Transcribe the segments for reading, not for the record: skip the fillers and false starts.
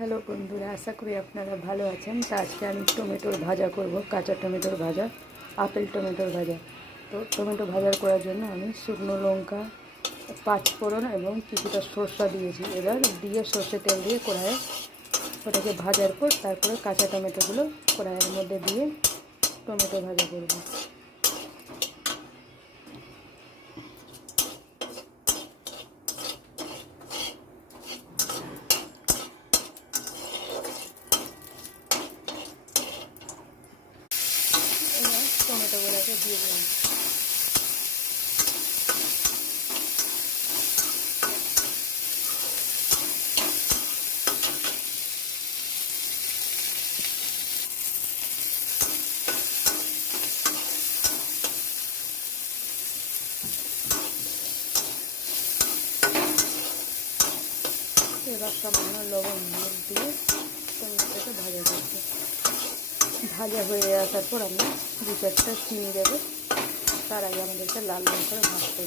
Hello বন্ধুরা, আশা করি আপনারা ভালো আছেন। তা আজকে আমি টমেটোর ভাজা করব, কাঁচা টমেটোর ভাজা, আপেল টমেটোর ভাজা। তো টমেটো ভাজা করার জন্য আমি শুকনো লঙ্কা, পাঁচফোড়ন এবং কিছুটা সরষা দিয়েছি। এবার দিয়ে সর্ষে তেল দিয়ে কড়াইয়ে ওটাকে ভাজার পর তারপরে কাঁচা টমেটোগুলো কড়াইয়ের মধ্যে দিয়ে টমেটো ভাজা করব। এবার টমেটোগুলোকে দিয়ে দিলাম। এবার সামান্য লবণ দিয়ে টমেটোটাকে ভাজা করছি। ভাজা হয়ে আসার পর আমরা দু চারটা চিনি দেবো। তার আগে আমাদেরকে লাল লাল করে ভাজতে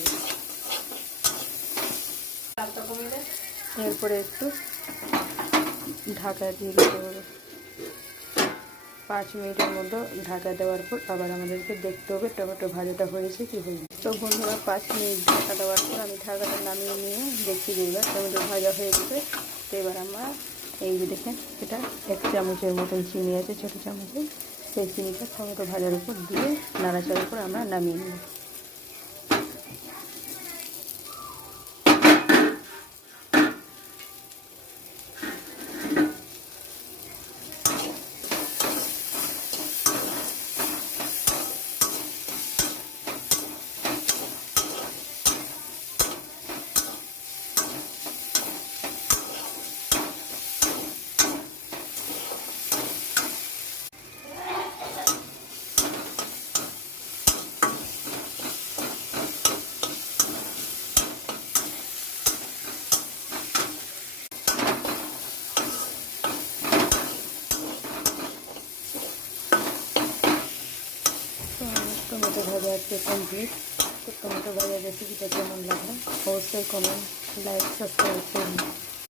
হবে। এরপরে একটু ঢাকা দিয়ে দিতে হবে। 5 মিনিটের মতো ঢাকা দেওয়ার পর আবার আমাদেরকে দেখতে হবে টমেটো ভাজাটা হয়েছে কি হয়নি। তো বন্ধুরা, 5 মিনিট ঢাকা দেওয়ার পর আমি ঢাকাটা নামিয়ে নিয়ে দেখছি যে এবার টমেটো ভাজা হয়ে গেছে। তো এবার আমরা এই যে দেখেন, এটা 1 চামচের মতন চিনি আছে, ছোটো চামচে। সেই চিনিটা টমেটো ভাজার উপর দিয়ে নাড়াচাড়ার পর আমরা নামিয়ে নিই। টমেটো ভাজা আজকে কমপ্লিট। তো টমেটো ভাজা রেসিপিটা কেমন লাগলো অবশ্যই কমেন্ট, লাইক, সাবস্ক্রাইব করুন।